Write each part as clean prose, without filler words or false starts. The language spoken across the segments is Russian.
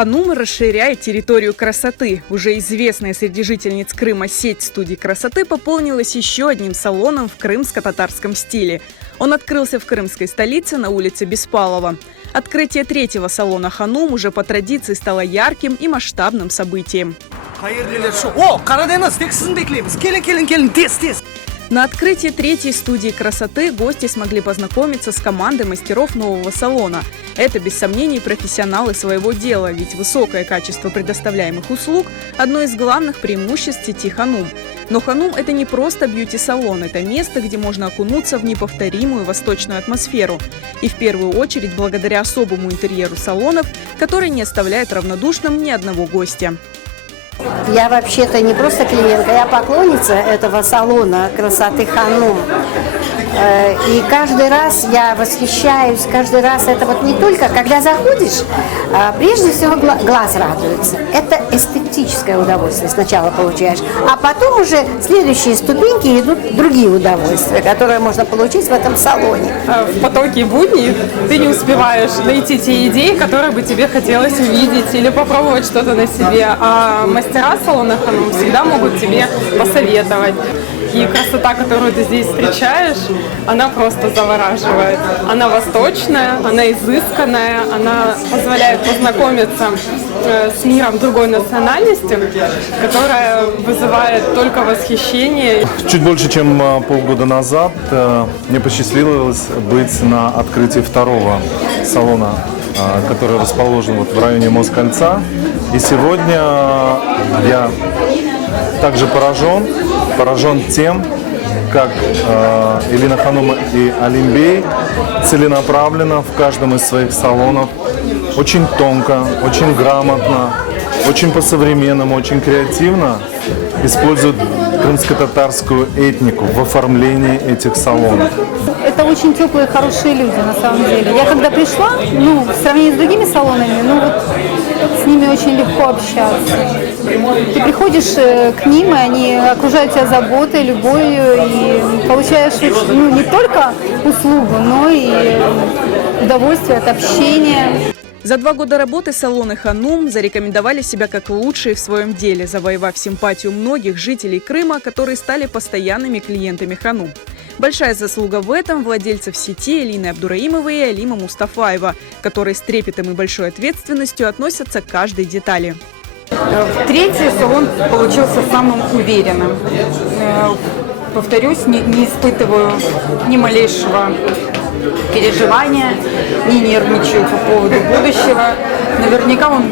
Ханум расширяет территорию красоты. Уже известная среди жительниц Крыма сеть студий красоты пополнилась еще одним салоном в крымско-татарском стиле. Он открылся в крымской столице на улице Беспалова. Открытие третьего салона «Ханум» уже по традиции стало ярким и масштабным событием. На открытии третьей студии красоты гости смогли познакомиться с командой мастеров нового салона. Это, без сомнений, профессионалы своего дела, ведь высокое качество предоставляемых услуг – одно из главных преимуществ сети «Ханум». Но «Ханум» – это не просто бьюти-салон, это место, где можно окунуться в неповторимую восточную атмосферу. И в первую очередь благодаря особому интерьеру салонов, который не оставляет равнодушным ни одного гостя. Я вообще-то не просто клиентка, я поклонница этого салона красоты «Ханум». И каждый раз я восхищаюсь, каждый раз это вот не только, когда заходишь, прежде всего глаз радуется. Это эстетическое удовольствие сначала получаешь, а потом уже следующие ступеньки идут другие удовольствия, которые можно получить в этом салоне. В потоке будней ты не успеваешь найти те идеи, которые бы тебе хотелось увидеть или попробовать что-то на себе, а мастера салона «Ханум» всегда могут тебе посоветовать. И красота, которую ты здесь встречаешь, она просто завораживает. Она восточная, она изысканная, она позволяет познакомиться с миром другой национальности, которая вызывает только восхищение. Чуть больше, чем полгода назад мне посчастливилось быть на открытии второго салона, который расположен вот в районе Москальца. И сегодня я также поражен тем, как Элина Ханум и Алимбей целенаправленно в каждом из своих салонов очень тонко, очень грамотно, очень по-современному, очень креативно используют крымско-татарскую этнику в оформлении этих салонов. Это очень теплые, хорошие люди, на самом деле. Я когда пришла, в сравнении с другими салонами, с ними очень легко общаться. Ты приходишь к ним, и они окружают тебя заботой, любовью, и получаешь не только услугу, но и удовольствие от общения. За 2 года работы салоны «Ханум» зарекомендовали себя как лучшие в своем деле, завоевав симпатию многих жителей Крыма, которые стали постоянными клиентами «Ханум». Большая заслуга в этом владельцев сети Элины Абдураимовой и Алима Мустафаева, которые с трепетом и большой ответственностью относятся к каждой детали. Третий салон получился самым уверенным. Повторюсь, не испытываю ни малейшего переживания, не нервничаю по поводу будущего. Наверняка он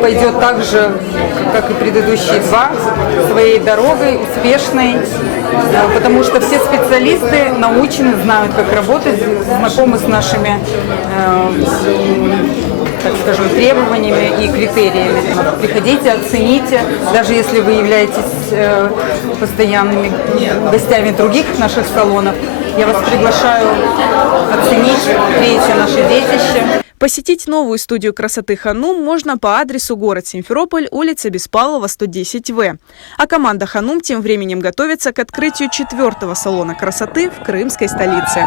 пойдет так же, как и предыдущие 2, своей дорогой, успешной, потому что все специалисты научены, знают, как работать, знакомы с нашими, так скажем, требованиями и критериями. Приходите, оцените, даже если вы являетесь постоянными гостями других наших салонов, я вас приглашаю оценить третье наше детище. Посетить новую студию красоты «Ханум» можно по адресу город Симферополь, улица Беспалова, 110В. А команда «Ханум» тем временем готовится к открытию 4-го салона красоты в крымской столице.